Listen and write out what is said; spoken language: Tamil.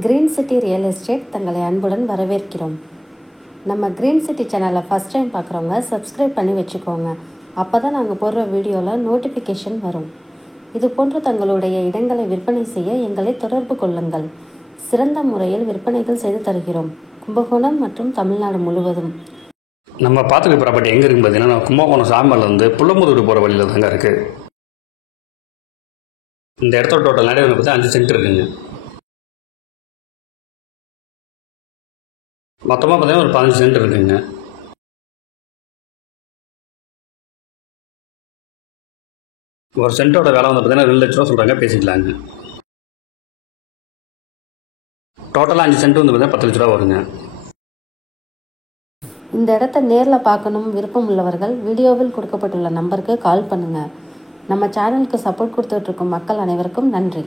கிரீன் சிட்டி ரியல் எஸ்டேட் தங்களை அன்புடன் வரவேற்கிறோம். நம்ம கிரீன் சிட்டி சேனலை ஃபஸ்ட் டைம் பார்க்குறவங்க சப்ஸ்கிரைப் பண்ணி வச்சுக்கோங்க. அப்போ தான் நாங்கள் போடுற வீடியோவில் நோட்டிஃபிகேஷன் வரும். இது போன்ற தங்களுடைய இடங்களை விற்பனை செய்ய எங்களை தொடர்பு கொள்ளுங்கள். சிறந்த முறையில் விற்பனைகள் செய்து தருகிறோம். கும்பகோணம் மற்றும் தமிழ்நாடு முழுவதும். நம்ம பார்த்துக்க ப்ராப்பர்ட்டி எங்கே இருக்குன்னு பார்த்தீங்கன்னா, கும்பகோணம் சாம்பல்லேருந்து புள்ளமுதூர் போகிற வழியில் தாங்க இருக்குது. இந்த இடத்தோட டோட்டல் நடை வந்து பார்த்தா 5 சென்ட் இருக்குங்க. மொத்தமாக பார்த்தீங்கன்னா ஒரு 15 சென்ட் இருக்குங்க. ஒரு சென்ட்டோட விலை வந்து பார்த்தீங்கன்னா 2 லட்ச ரூபா சொல்கிறாங்க, பேசிக்கலாங்க. டோட்டலாக 5 சென்ட் வந்து பார்த்தீங்கன்னா 10 லட்ச ரூபா வருங்க. இந்த இடத்த நேரில் பார்க்கணும் விருப்பம் உள்ளவர்கள் வீடியோவில் கொடுக்கப்பட்டுள்ள நம்பருக்கு கால் பண்ணுங்கள். நம்ம சேனலுக்கு சப்போர்ட் கொடுத்துட்ருக்கும் மக்கள் அனைவருக்கும் நன்றி.